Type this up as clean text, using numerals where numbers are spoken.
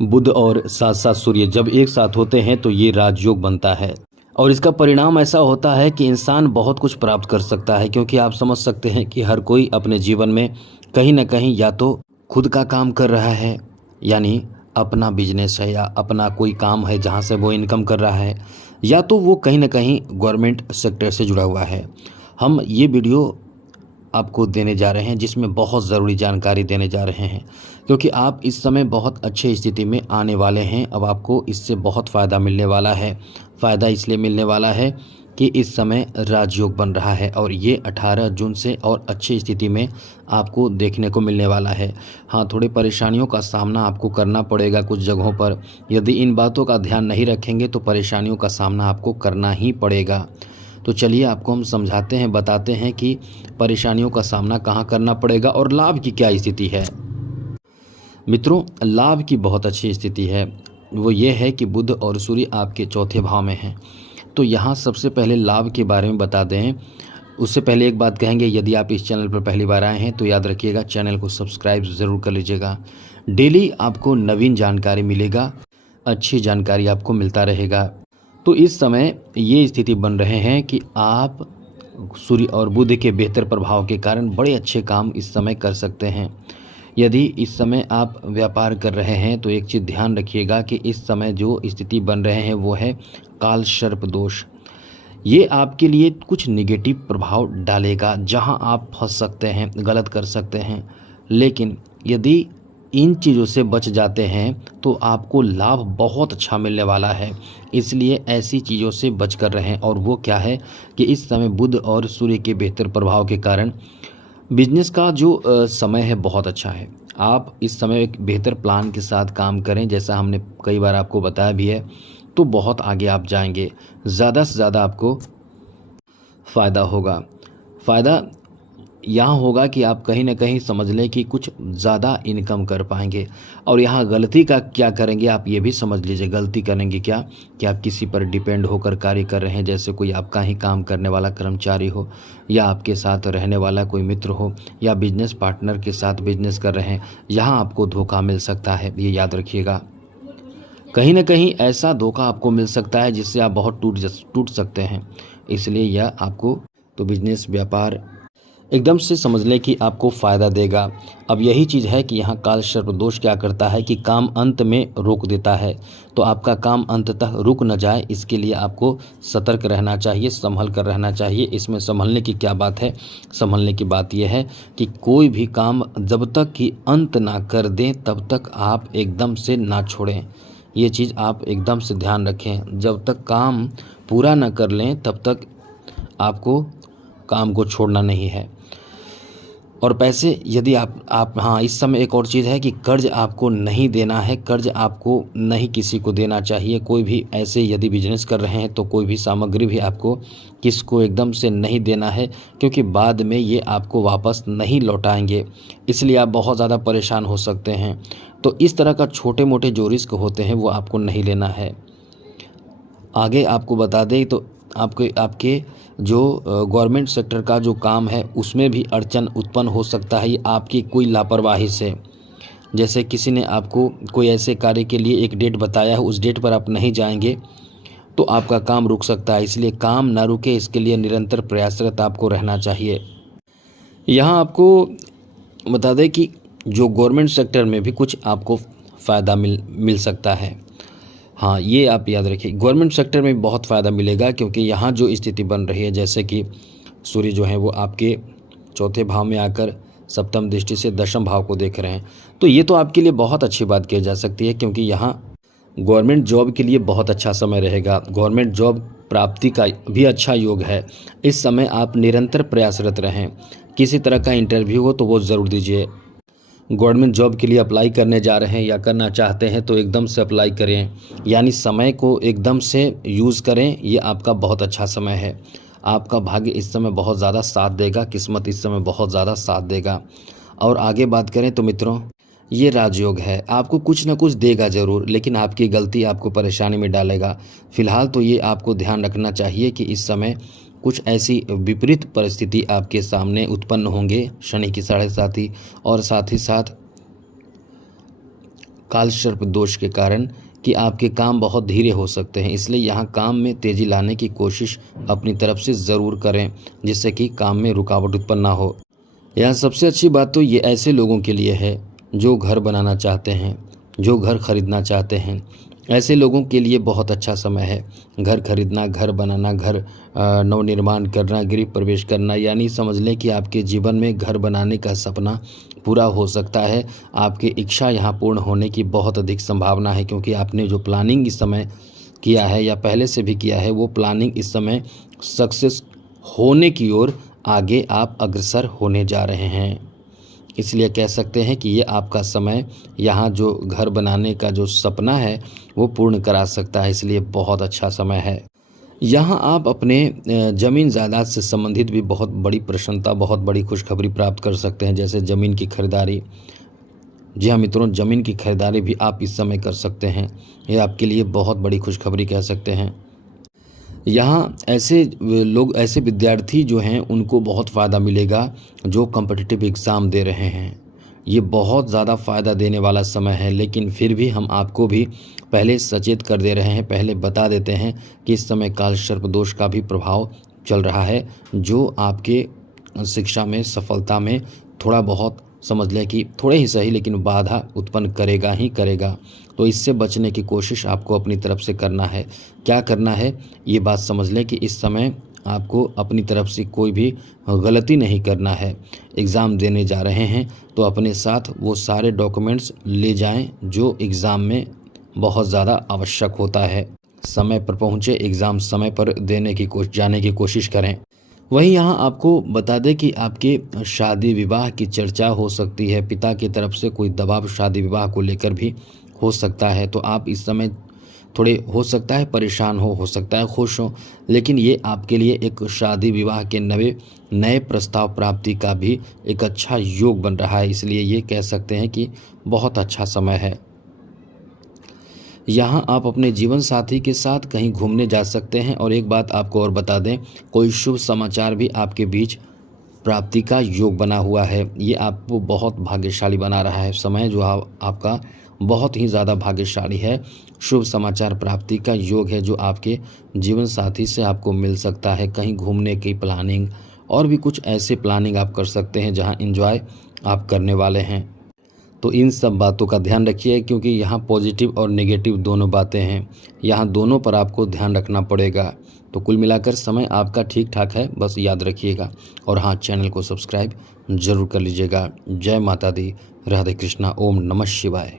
बुध और साथ साथ सूर्य जब एक साथ होते हैं तो ये राजयोग बनता है और इसका परिणाम ऐसा होता है कि इंसान बहुत कुछ प्राप्त कर सकता है, क्योंकि आप समझ सकते हैं कि हर कोई अपने जीवन में कहीं ना कहीं या तो खुद का काम कर रहा है, यानी अपना बिजनेस है या अपना कोई काम है जहाँ से वो इनकम कर रहा है, या तो वो कहीं ना कहीं गवर्नमेंट सेक्टर से जुड़ा हुआ है। हम ये वीडियो आपको देने जा रहे हैं जिसमें बहुत ज़रूरी जानकारी देने जा रहे हैं, क्योंकि आप इस समय बहुत अच्छे स्थिति में आने वाले हैं। अब आपको इससे बहुत फ़ायदा मिलने वाला है। फ़ायदा इसलिए मिलने वाला है कि इस समय राजयोग बन रहा है और ये 18 जून से और अच्छी स्थिति में आपको देखने को मिलने वाला है। हाँ, थोड़ी परेशानियों का सामना आपको करना पड़ेगा कुछ जगहों पर। यदि इन बातों का ध्यान नहीं रखेंगे तो परेशानियों का सामना आपको करना ही पड़ेगा। तो चलिए आपको हम समझाते हैं, बताते हैं कि परेशानियों का सामना कहाँ करना पड़ेगा और लाभ की क्या स्थिति है। मित्रों, लाभ की बहुत अच्छी स्थिति है। वो ये है कि बुध और सूर्य आपके चौथे भाव में हैं। तो यहाँ सबसे पहले लाभ के बारे में बता दें, उससे पहले एक बात कहेंगे, यदि आप इस चैनल पर पहली बार आए हैं तो याद रखिएगा चैनल को सब्सक्राइब ज़रूर कर लीजिएगा। डेली आपको नवीन जानकारी मिलेगा, अच्छी जानकारी आपको मिलता रहेगा। तो इस समय ये स्थिति बन रहे हैं कि आप सूर्य और बुध के बेहतर प्रभाव के कारण बड़े अच्छे काम इस समय कर सकते हैं। यदि इस समय आप व्यापार कर रहे हैं तो एक चीज़ ध्यान रखिएगा कि इस समय जो स्थिति बन रहे हैं वो है काल सर्प दोष। ये आपके लिए कुछ निगेटिव प्रभाव डालेगा, जहां आप फंस सकते हैं, गलत कर सकते हैं। लेकिन यदि इन चीज़ों से बच जाते हैं तो आपको लाभ बहुत अच्छा मिलने वाला है। इसलिए ऐसी चीज़ों से बच कर रहें। और वो क्या है कि इस समय बुध और सूर्य के बेहतर प्रभाव के कारण बिजनेस का जो समय है बहुत अच्छा है। आप इस समय एक बेहतर प्लान के साथ काम करें, जैसा हमने कई बार आपको बताया भी है, तो बहुत आगे आप जाएंगे। ज़्यादा से ज़्यादा आपको फ़ायदा होगा। फ़ायदा यहाँ होगा कि आप कहीं ना कहीं समझ लें कि कुछ ज़्यादा इनकम कर पाएंगे। और यहाँ गलती का क्या करेंगे आप ये भी समझ लीजिए। गलती करेंगे क्या कि आप किसी पर डिपेंड होकर कार्य कर रहे हैं, जैसे कोई आपका ही काम करने वाला कर्मचारी हो, या आपके साथ रहने वाला कोई मित्र हो, या बिजनेस पार्टनर के साथ बिजनेस कर रहे हैं। यहाँ आपको धोखा मिल सकता है, ये याद रखिएगा। कहीं ना कहीं ऐसा धोखा आपको मिल सकता है जिससे आप बहुत टूट सकते हैं। इसलिए यह आपको तो बिजनेस व्यापार एकदम से समझ लें कि आपको फ़ायदा देगा। अब यही चीज़ है कि यहाँ काल सर्प दोष क्या करता है कि काम अंत में रोक देता है। तो आपका काम अंततः रुक न जाए, इसके लिए आपको सतर्क रहना चाहिए, संभल कर रहना चाहिए। इसमें संभलने की क्या बात है? संभलने की बात यह है कि कोई भी काम जब तक कि अंत ना कर दें तब तक आप एकदम से ना छोड़ें। ये चीज़ आप एकदम से ध्यान रखें। जब तक काम पूरा ना कर लें तब तक आपको काम को छोड़ना नहीं है। और पैसे यदि आप हाँ, इस समय एक और चीज़ है कि कर्ज आपको नहीं देना है। कर्ज आपको नहीं किसी को देना चाहिए। कोई भी ऐसे यदि बिजनेस कर रहे हैं तो कोई भी सामग्री भी आपको किसको एकदम से नहीं देना है, क्योंकि बाद में ये आपको वापस नहीं लौटाएंगे। इसलिए आप बहुत ज़्यादा परेशान हो सकते हैं। तो इस तरह का छोटे मोटे जो रिस्क होते हैं वो आपको नहीं लेना है। आगे आपको बता दें तो आपके जो गवर्नमेंट सेक्टर का जो काम है उसमें भी अड़चन उत्पन्न हो सकता है आपकी कोई लापरवाही से। जैसे किसी ने आपको कोई ऐसे कार्य के लिए एक डेट बताया है, उस डेट पर आप नहीं जाएंगे तो आपका काम रुक सकता है। इसलिए काम ना रुके, इसके लिए निरंतर प्रयासरत आपको रहना चाहिए। यहाँ आपको बता दें कि जो गवर्नमेंट सेक्टर में भी कुछ आपको फ़ायदा मिल सकता है। हाँ, ये आप याद रखिए, गवर्नमेंट सेक्टर में बहुत फ़ायदा मिलेगा, क्योंकि यहाँ जो स्थिति बन रही है, जैसे कि सूर्य जो है वो आपके चौथे भाव में आकर सप्तम दृष्टि से दशम भाव को देख रहे हैं। तो ये तो आपके लिए बहुत अच्छी बात कही जा सकती है, क्योंकि यहाँ गवर्नमेंट जॉब के लिए बहुत अच्छा समय रहेगा। गवर्नमेंट जॉब प्राप्ति का भी अच्छा योग है। इस समय आप निरंतर प्रयासरत रहें। किसी तरह का इंटरव्यू हो तो वो ज़रूर दीजिए। गवर्नमेंट जॉब के लिए अप्लाई करने जा रहे हैं या करना चाहते हैं तो एकदम से अप्लाई करें, यानी समय को एकदम से यूज़ करें। ये आपका बहुत अच्छा समय है। आपका भाग्य इस समय बहुत ज़्यादा साथ देगा, किस्मत इस समय बहुत ज़्यादा साथ देगा। और आगे बात करें तो मित्रों, ये राजयोग है, आपको कुछ ना कुछ देगा ज़रूर, लेकिन आपकी गलती आपको परेशानी में डालेगा। फिलहाल तो ये आपको ध्यान रखना चाहिए कि इस समय कुछ ऐसी विपरीत परिस्थिति आपके सामने उत्पन्न होंगे, शनि की 7.5, और साथ ही साथ कालसर्प दोष के कारण कि आपके काम बहुत धीरे हो सकते हैं। इसलिए यहाँ काम में तेज़ी लाने की कोशिश अपनी तरफ से ज़रूर करें, जिससे कि काम में रुकावट उत्पन्न ना हो। यहाँ सबसे अच्छी बात तो ये ऐसे लोगों के लिए है जो घर बनाना चाहते हैं, जो घर खरीदना चाहते हैं। ऐसे लोगों के लिए बहुत अच्छा समय है। घर खरीदना, घर बनाना, घर नवनिर्माण करना, गृह प्रवेश करना, यानी समझ लें कि आपके जीवन में घर बनाने का सपना पूरा हो सकता है। आपकी इच्छा यहाँ पूर्ण होने की बहुत अधिक संभावना है, क्योंकि आपने जो प्लानिंग इस समय किया है या पहले से भी किया है, वो प्लानिंग इस समय सक्सेस होने की ओर आगे आप अग्रसर होने जा रहे हैं। इसलिए कह सकते हैं कि ये आपका समय यहाँ जो घर बनाने का जो सपना है वो पूर्ण करा सकता है, इसलिए बहुत अच्छा समय है। यहाँ आप अपने ज़मीन जायदाद से संबंधित भी बहुत बड़ी प्रसन्नता, बहुत बड़ी खुशखबरी प्राप्त कर सकते हैं, जैसे ज़मीन की खरीदारी। जी हाँ मित्रों, ज़मीन की खरीदारी भी आप इस समय कर सकते हैं। ये आपके लिए बहुत बड़ी खुशखबरी कह सकते हैं। यहाँ ऐसे लोग, ऐसे विद्यार्थी जो हैं उनको बहुत फ़ायदा मिलेगा जो कॉम्पिटिटिव एग्ज़ाम दे रहे हैं। ये बहुत ज़्यादा फ़ायदा देने वाला समय है, लेकिन फिर भी हम आपको भी पहले सचेत कर दे रहे हैं, पहले बता देते हैं कि इस समय कालसर्प दोष का भी प्रभाव चल रहा है, जो आपके शिक्षा में, सफलता में थोड़ा बहुत समझ लें कि थोड़े ही सही लेकिन बाधा उत्पन्न करेगा ही करेगा। तो इससे बचने की कोशिश आपको अपनी तरफ से करना है। क्या करना है ये बात समझ लें कि इस समय आपको अपनी तरफ से कोई भी गलती नहीं करना है। एग्ज़ाम देने जा रहे हैं तो अपने साथ वो सारे डॉक्यूमेंट्स ले जाएं जो एग्ज़ाम में बहुत ज़्यादा आवश्यक होता है। समय पर पहुँचे, एग्ज़ाम समय पर जाने की कोशिश करें। वहीं यहाँ आपको बता दें कि आपके शादी विवाह की चर्चा हो सकती है। पिता की तरफ से कोई दबाव शादी विवाह को लेकर भी हो सकता है, तो आप इस समय थोड़े हो सकता है परेशान हो सकता है खुश हो, लेकिन ये आपके लिए एक शादी विवाह के नए प्रस्ताव प्राप्ति का भी एक अच्छा योग बन रहा है। इसलिए ये कह सकते हैं कि बहुत अच्छा समय है। यहाँ आप अपने जीवन साथी के साथ कहीं घूमने जा सकते हैं। और एक बात आपको और बता दें, कोई शुभ समाचार भी आपके बीच प्राप्ति का योग बना हुआ है। ये आपको बहुत भाग्यशाली बना रहा है समय, जो आपका बहुत ही ज़्यादा भाग्यशाली है। शुभ समाचार प्राप्ति का योग है जो आपके जीवन साथी से आपको मिल सकता है। कहीं घूमने की प्लानिंग और भी कुछ ऐसे प्लानिंग आप कर सकते हैं जहाँ एंजॉय आप करने वाले हैं। तो इन सब बातों का ध्यान रखिए, क्योंकि यहाँ पॉजिटिव और नेगेटिव दोनों बातें हैं। यहाँ दोनों पर आपको ध्यान रखना पड़ेगा। तो कुल मिलाकर समय आपका ठीक ठाक है, बस याद रखिएगा। और हाँ, चैनल को सब्सक्राइब जरूर कर लीजिएगा। जय माता दी, राधे कृष्णा, ओम नमः शिवाय।